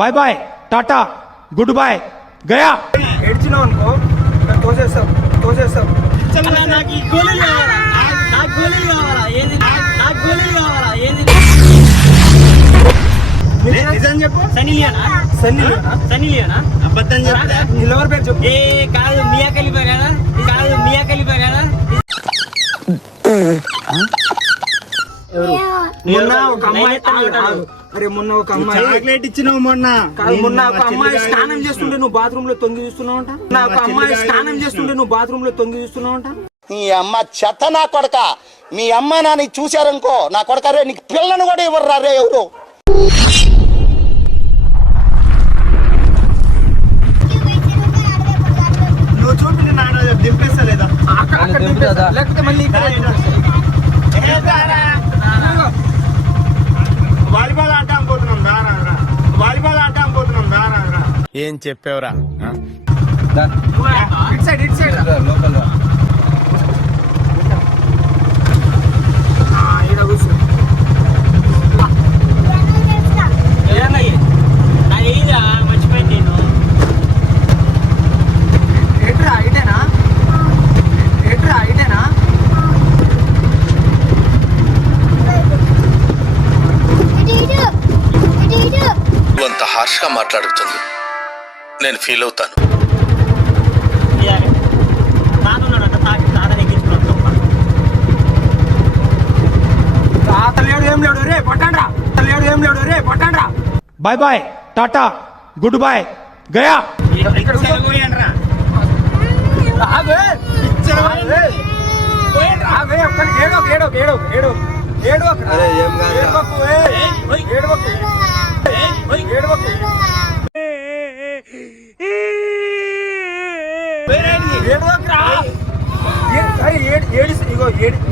Bye bye టాటా good boy గయా. ఏడ్చినావు అనుకో తోసేస్తాం. నాకు ఈ గోళీలు కావాలా, నాకు గోళీలు కావాలా, ఏంది నాకు గోళీలు కావాలా, ఏంది నిజం చెప్పు. సన్నీ లియోనా అబద్ధం చెప్తా. నిలవర్ పేరు చెప్పు. ఏ కాదు మియా ఖలీఫా కదా, మొన్న ఒక అమ్మాయి మొన్న ఒక అమ్మాయి చాక్లెట్ ఇచ్చినావు. మొన్న ఒక అమ్మాయి స్నానం చేస్తుంటే నువ్వు బాత్రూమ్ లో తొంగి చూస్తున్నావంట. ఒక అమ్మాయి స్నానం చేస్తుంటే నువ్వు బాత్రూమ్ లో తొంగి చూస్తున్నావంట. నీ అమ్మ చెత్త నా కొడక. మీ అమ్మ నాని చూశారనుకో నా కొడక రే నీకు పిల్లను కూడా ఇవ్వరు రే ఎవరు. నువ్వు చూపించి నాన్న దింపేస్తా లేదా లేకపోతే మళ్ళీ వాలీబాల్ ఆట అనుకుంటున్నాం దారా. ఏం చెప్పావురా? ఇట్ సైడ్ లోకల్ ఈడ కూర్చో. మర్చిపోయింది నేను. ఎట్రా ఇటేనా అంత హార్ష్ గా మాట్లాడుతుంది, నేను ఫీల్ అవుతాను. బాయ్ బాయ్ టాటా గుడ్ బాయ్ గయా.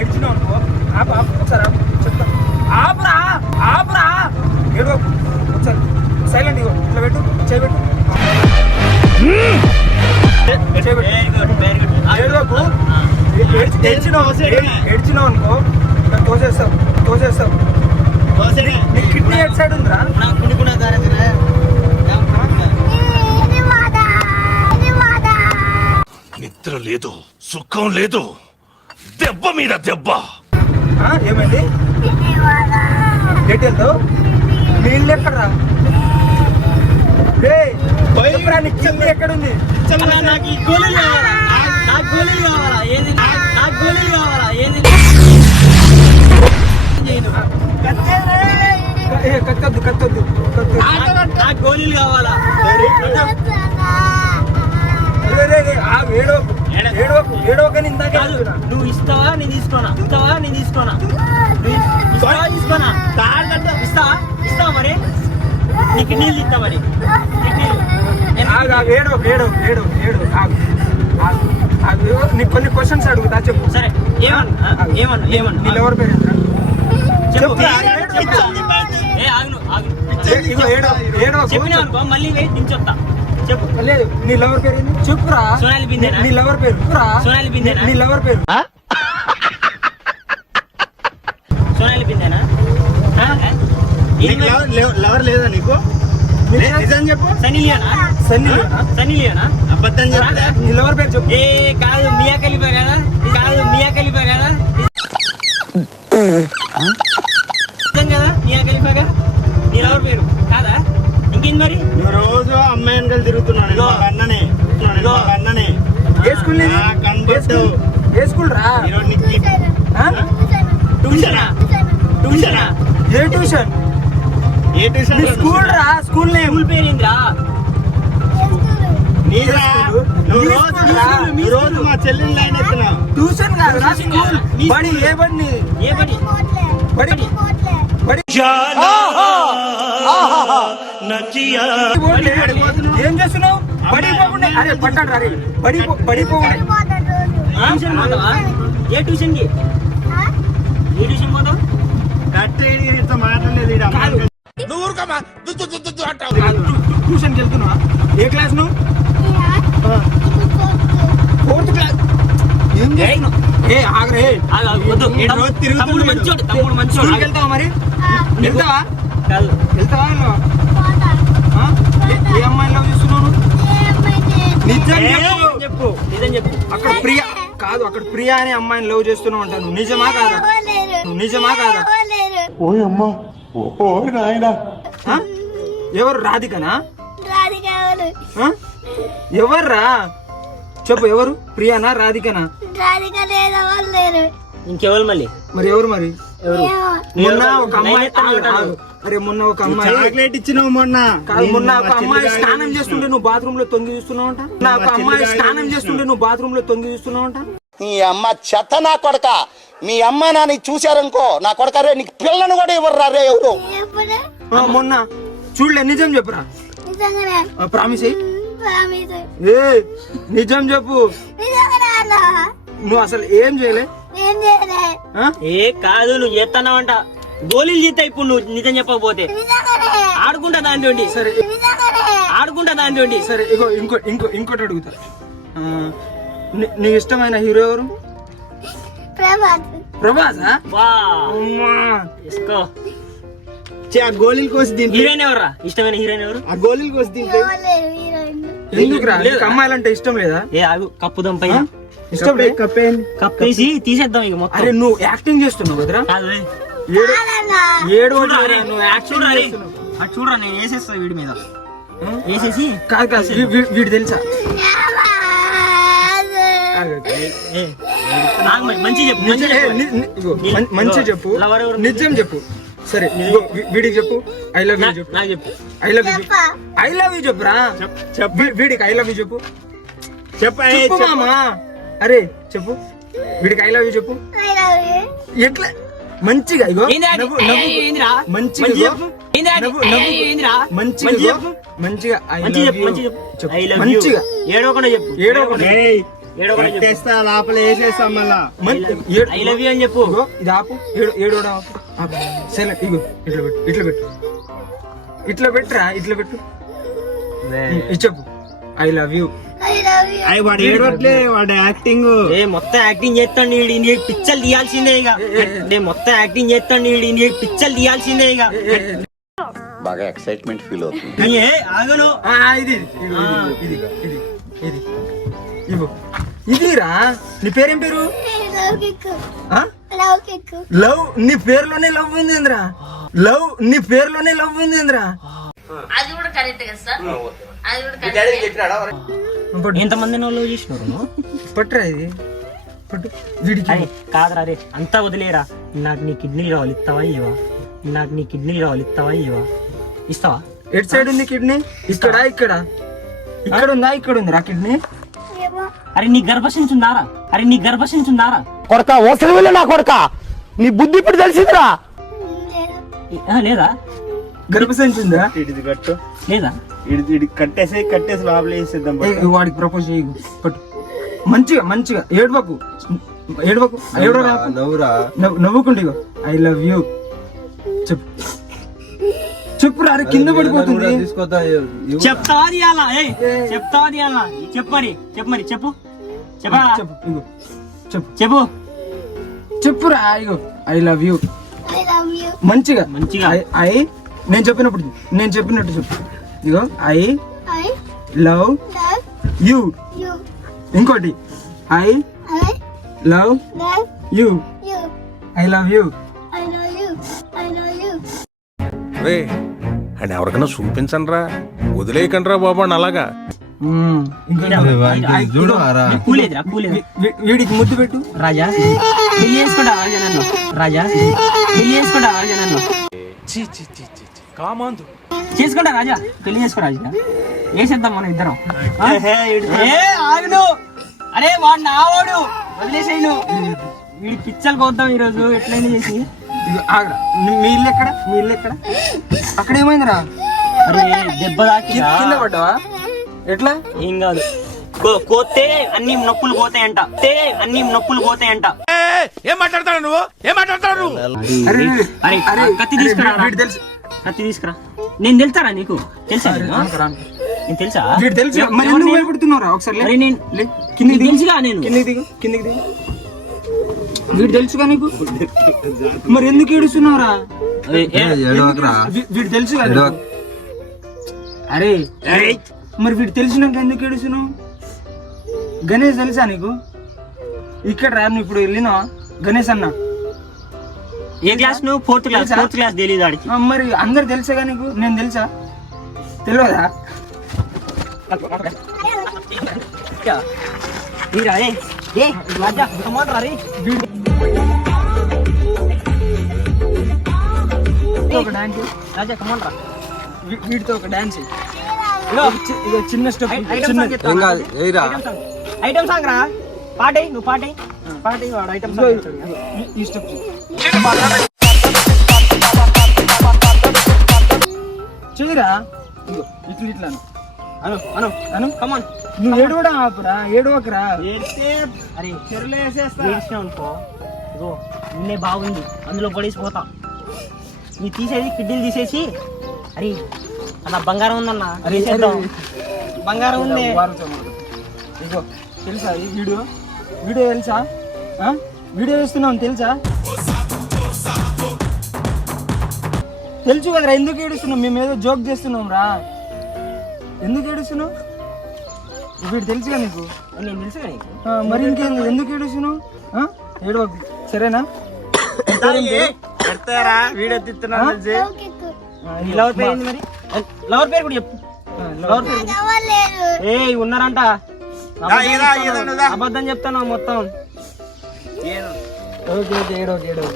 ఏడ్చినావు అనుకో ఒకసారి చెప్తా. ఆపురా ఏడవకు ఒకసారి సైలెంట్. ఇగో ఇట్లా పెట్టు, చేయబెట్టు. ఏడవకు. ఏడ్చినావు అనుకో తోసేస్తాం. నీ కిడ్నీ ఎట్ సైడ్ ఉందిరా? నిద్ర లేదు, సుఖం లేదు, దెబ్బ మీద దెబ్బ. ఏమైంది? ఎటు వెళ్తావు? మీ ఇల్లు ఎక్కడరా? నీ కిడ్నీ ఎక్కడుంది? నాకు ఈ గోళీలు కావాలా, నాకు గోళీలు కావాలా, ఏంది నాకు గోళీలు కావాలా, ఏంది కత్తొద్దు. నాకు గోళీలు కావాలా. ఏడవకని ఇందాక నువ్వు ఇస్తావా నేను తీసుకోనా? ఇస్తావా మరి? నీకు నీళ్ళు ఇస్తా మరి. నీకు కొన్ని క్వశ్చన్స్ అడుగుతా చెప్పు. సరే ఏమన్నా ఎవరి పేరు చెప్పినా అనుకో మళ్ళీ వెయిట్ దించొస్తా. చెప్పు. లేదు నీ లవర్ పేరు ఏంది? చెప్పురా. సోనాలి బిందేనా? నీ లవర్ పేరు సోనాలి బిందేనా? నీ లవర్ పేరు సోనాలి బిందేనా? లవర్ లేదా నీకు? నిజం చెప్పు. సన్నీ లియోనా అబద్ధం చెప్తా. నీ లవర్ పేరు చెప్పు. ఏ కాదు మియా ఖలీఫా కదా, నిజం కదా మియా ఖలీఫాగా. నీ లవర్ పేరు కాదా? ఇంకేంది మరి? నువ్వు రోజు అమ్మాయిని కలిసి తిరుగుతున్నాను. అన్ననే ఏ స్కూల్ రా? ట్యూషనా? ఏ ట్యూషన్ స్కూల్ రా? స్కూల్ నేమ్ పేరేంద్రా? రోజు మా చెల్లెలు లైన్ ఎత్తున్నా. ట్యూషన్ కాదురా, స్కూల్. బడి ఏ బడి? ఏం చేస్తున్నావు? బడి పోకుండా అరే పట్టాడు రే. బడి పోకుండా ట్యూషన్ పోతావా? ఏ ట్యూషన్ కి? ఏ ట్యూషన్ పోతావు? మాట్లాడలేదు. ట్యూషన్కి వెళ్తున్నావా? ఏ క్లాస్ నువ్వు? 4th class. ఏం చేస్తున్నావు? ఏ ఆగరే వద్దు. తమ్ముడు మంచోడు, తమ్ముడు మంచోడు. స్కూల్కి వెళ్తావా మరి? వెళ్తావా? కాదు. వెళ్తావా వెళ్ళవా? ఆ? ఏ అమ్మాయిని లవ్ చేస్తున్నావు నువ్వు? నిజం చెప్పు. నిజం చెప్పు. అక్కడ ప్రియా కాదు, అక్కడ ప్రియా అనే అమ్మాయిని లవ్ చేస్తున్నావు అంటాను. నిజమా కాదా? నిజమా కాదా? ఆ? ఎవరు? రాధికనా? ఆ? ఎవర్రా చెప్పు, ఎవరు? ప్రియానా రాధికనా? ఇంకెవరు మళ్ళీ? మరి ఎవరు? మరి మొన్న ఒక అమ్మాయి అరే మొన్న ఒక అమ్మాయి చాక్లెట్ ఇచ్చినావు మొన్న. కాదు, మొన్న ఒక అమ్మాయి స్నానం చేస్తుంటే నువ్వు బాత్రూమ్ లో తొంగి చూస్తున్నావు అంట. ఒక అమ్మాయి స్నానం చేస్తుంటే నువ్వు బాత్రూమ్ లో తొంగి చూస్తున్నావు అంట. నీ అమ్మ చెత్త నా కొడక. మీ అమ్మ నాని చూశారనుకో నా కొడక రే నీకు పిల్లను కూడా ఇవ్వర్రా రే ఎవరు. మొన్న చూడలే, నిజం చెప్పురా. ప్రామిస్ అయ్యి ఏ నిజం చెప్పు. నువ్వు అసలు ఏం చేయలే. ఆ? ఏ కాదు, నువ్వు చేస్తున్నావంట. గోళీలు చేస్తా ఇప్పుడు నువ్వు నిజం చెప్పకపోతే. ఆడుకుంటా దాంతో. సరే ఆడుకుంటా దాంతో. సరే ఇగో ఇంకోటి అడుగుతా. నీకు ఇష్టమైన హీరో ఎవరు? ప్రభాసా? వా అమ్మా. ఇసుకో. ఆ గోళీలు కోసి దీంట్లో హీరోయిన్ ఎవరా? ఇష్టమైన హీరోయిన్ ఎవరు? ఆ గోళీలు కోసి దీంట్లో ఎందుకురా? నీకు అమ్మాయిలంటే ఇష్టం లేదా? ఏ ఆగు, కప్పుదాం పై. ఇష్టం లేదు. కప్పేసి తీసేద్దాం ఇక మొత్తం. అరే నువ్వు యాక్టింగ్ చేస్తున్నావు కదరా? కాదు, ఏడు నువ్వు యాక్షన్ అటు చూడరా, నేను వేసేస్తా వీడి మీద. వేసేసి కాదు కాదు వీడు తెలుసా? నాకు మంచి చెప్పు, మంచి చెప్పు. మంచి చెప్పు, లవర్ ఎవరు? నిజం చెప్పు. సరే ఇగో వీడికి చెప్పు ఐ లవ్ యూ చెప్పు. నాకు చెప్పు. I love you I love you చెప్పురా. వీడికి ఐ లవ్ యూ చెప్పు. చెప్పు మామా. అరే చెప్పు వీడికి ఐ లవ్ యూ చెప్పు. ఎట్లా మంచిగా ఇగో నవ్వు ఏందిరా? మంచిగా మంచి ఇగో. చెప్పు. నవ్వు ఏందిరా? మంచిగా మంచి ఇగో. చెప్పు. మంచిగా ఐ మంచి లవ్ చెప్పు, యూ మంచి చెప్పు. చెప్పు. I love you. మంచిగా ఏడవకుండా చెప్పు. ఏడవకుండా. ఏడవకుండా చెప్పు. పెట్టేస్తా లోపల వేసేస్తాం మళ్ళా. ఐ లవ్ యూ అని చెప్పు. ఇగో ఇది ఆపు. ఏడోడా ఆపు. సరే ఇగో ఇట్లా పెట్టు, ఇట్లా పెట్టు, ఇట్లా పెట్టురా, ఇట్లా పెట్టు. ఇది చెప్పు ఐ లవ్ యూ. అవి వాడు ఏడవట్లే, వాడు యాక్టింగ్. ఏ మొత్తం యాక్టింగ్ చేస్తాడు వీడి, నీ పిక్చర్ తీయాల్సిందే ఇక. నేను మొత్తం యాక్టింగ్ చేస్తాడు వీడి, నీ పిక్చర్ తీయాల్సిందే ఇక. బాగా ఎక్సైట్మెంట్ ఫీల్ అవుతుంది. ఏ ఆగను. ఇది ఇగో, ఇది ఇది ఇది ఇగో ఇదిరా. నీ పేరేం పేరు? లవ్. నీ పేరులోనే లవ్ ఉంది ఏంద్రా? లవ్ నీ పేరులోనే లవ్ ఉంది ఏంద్రా? అది కూడా కరెక్ట్ కదా సార్, అది కూడా కరెక్ట్. ఎంతమంది లవ్ చేసినారు నువ్వు? పట్టురా ఇది పట్టు. వీడికి అరే కాదురా, రే అంతా వదిలేరా. నాకు నీ కిడ్నీలు కావాలి, ఇస్తావా ఇవ్వవా? నాకు నీ కిడ్నీలు కావాలి, ఇస్తావా ఇవ్వవా? ఇస్తావా? ఎటు సైడ్ ఉంది కిడ్నీ? ఇక్కడ ఇక్కడ ఇక్కడ ఉందా? ఇక్కడ ఉందిరా కిడ్నీ. అరే నీ గర్భసించుందారా? అరే నీ గర్భసించుందారా? కొడక ఓసరి వెళ్ళ నా కొడక, నీ బుద్ధి ఇప్పుడు తెలిసిందిరా. లేదా? గర్భసంచి ఉందా? ఇది కట్టు, లేదా? ఇది కట్టేసి లోపల వేసేద్దాం. వాడికి ప్రపోజ్ చేయి. పట్టు మంచిగా మంచిగా. ఏడవకు ఏడవకు. నవ్వుకుంటే ఐ లవ్ యూ చెప్పు. చెప్పురా. అరే కింద పడిపోతుంది. చెప్తావా తీయాలా? చెప్తావా తీయాలా? చెప్పు మరి, చెప్పు మరి, చెప్పు చెప్పరా. చెప్పు ఇగో చెప్పు చెప్పు చెప్పురా. ఇగో ఐ లవ్ యూ మంచిగా మంచిగా. ఐ నేను చెప్పినట్టు చెప్పు. ఇగో ఐ లవ్ యూ. ఇంకోటి I love you. I love you. రే అని ఎవరికైనా చూపించండి రా, వదిలేయకండి రా బాబు అని అలాగా. పూలేదురా, పూలేదు. వీడికి ముద్దు పెట్టు. రాజా పెళ్లి చేసుకుంటా రాజా నన్ను. రాజా పెళ్లి చేసుకుంటా రాజా నన్ను. చేసుకుంటా రాజా, పెళ్లి చేసుకో రాజా. వేసేద్దాం మనం ఇద్దరం. ఆగును. అరే వాడు నావాడు, వదిలేసేయను. వీడి పిచ్చలు కోద్దాం ఈరోజు ఎట్లయినా చేసి. ఆగరా. మీ ఇల్లు ఎక్కడ? మీ ఇల్లు ఎక్కడ? అక్కడ ఏమైందిరా? అరే దెబ్బ తాకి కింద పడ్డావా? ఎట్లా? ఏం కాదు, కోతే అన్ని నొప్పులు పోతాయంట. అన్ని నొప్పులు పోతాయంట. ఏం మాట్లాడతాడు నువ్వు? ఏం మాట్లాడతాడు నువ్వు? అరే అరే అరే కత్తి తీసుకురా. వీడు తెలుసు. కత్తి తీసుకురా. నేను తెలుసారా నీకు? తెలుసా నేను తెలుసా? వీడు తెలుసు. మరి ఎందుకు భయపడుతున్నావురా? ఒకసారి అరే నేను కిందికి దిగు. తెలుసుగా నేను. కిందికి దిగు. వీడు తెలుసుగా నీకు? మరి ఎందుకు ఏడుస్తున్నావురా? వీడు తెలుసు కదా. అరే మరి వీడు తెలిసినాక ఎందుకు ఏడుస్తున్నావు? గణేష్ తెలుసా నీకు? ఇక్కడ రా, నువ్వు ఇప్పుడు వెళ్ళినా గణేష్ అన్న. ఏ క్లాస్ నువ్వు? ఫోర్త్ క్లాస్ తెలియదు ఆడికి. మరి అందరు తెలుసాగా నీకు? నేను తెలుసా? తెలియదా? వీడితో ఒక డాన్స్ చిన్న స్టెప్. ఐటమ్ సాంగ్ రా, పాటే నువ్వు పాటే వాడు ఐటమ్ సాంగ్. ఈ స్టెప్ చేయరా. ఇగో ఇట్లా ఇట్లా అను అను అను కమాన్. నువ్వు ఏడవడం ఆపురా, ఏడవకరా. అరే చెరువులో వేసేస్తా అనుకో. ఇగో నిన్నే బాగుంది, అందులో పడేసిపోతా. నీ తీసేది కిడ్డీలు తీసేసి. అరే అన్న బంగారం ఉందన్న, బంగారం ఉంది. ఇగో తెలుసా ఈ వీడియో? వీడియో తెలుసా? వీడియో వేస్తున్నావు తెలుసా? తెలుసు కదరా. ఎందుకు ఏడుస్తున్నావు? మేము ఏదో జోక్ చేస్తున్నాం రా. ఎందుకు ఏడుస్తున్నావు? వీడు తెలుసుగా నీకు? నేను తెలుసుగా నీకు. మరి ఇంకేం, ఎందుకు ఏడుస్తున్నావు? ఏడవ సరేనా? వీడియో తిత్తున్నా లవర్ పేరు ఏంది మరి? లవర్ పేరు కూడా చెప్పు. లవర్ పేరు ఏ ఉన్నారంట. అబద్ధం చెప్తాను మొత్తం. ఓకే ఓకే ఏడవ ఏడవ.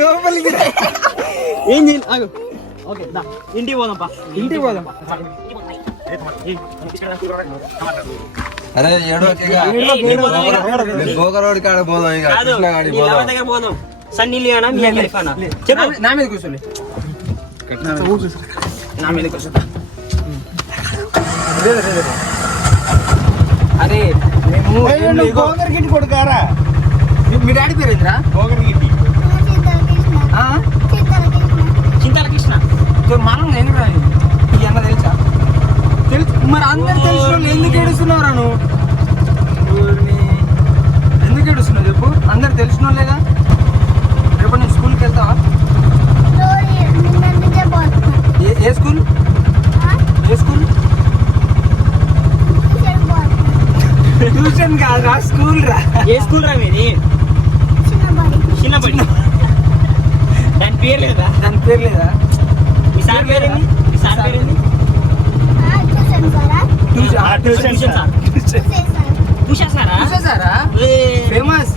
లోపలికి ఏం చేయాలి? ఆగు. ఓకే దా ఇంటికి పోదాంపా. ఇంటికి పోదాం. అరే గోకరోడి కాడ పోదాం. ఇక కృష్ణ గాడి పోదాం. దగ్గర పోదాం. సన్నీ లియానా మీ లైఫానా? చెప్పు. నా మీద కూర్చోలే. నా మీద కూర్చో. అరే మేము గోకర్గిట్టి కొడుకారా? మీ డాడీ పేరు ఏంద్రా? గోకర్గిట్టి చింతాల కృష్ణ. మనం నేను రాని అన్న తెలుసా? తెలుసు. మరి అందరు తెలిసిన వాళ్ళు ఎందుకు ఏడుస్తున్నావురా నువ్వు? ఎందుకు ఏడుస్తున్నావు చెప్పు? అందరు తెలిసిన వాళ్ళేగా. రేపు నేను స్కూల్కి వెళ్తావా? ఏ స్కూల్? ఏ స్కూల్? ట్యూషన్ కాదురా, స్కూల్ రా. ఏ స్కూల్ రా మీది? చిన్నబడి. దాని పేరు లేదా? దాని పేరు లేదా? మీ సార్ పేరేంది? మీ సార్ పేరేంది? Tuition sir. చూసేసారా? ఫేమస్.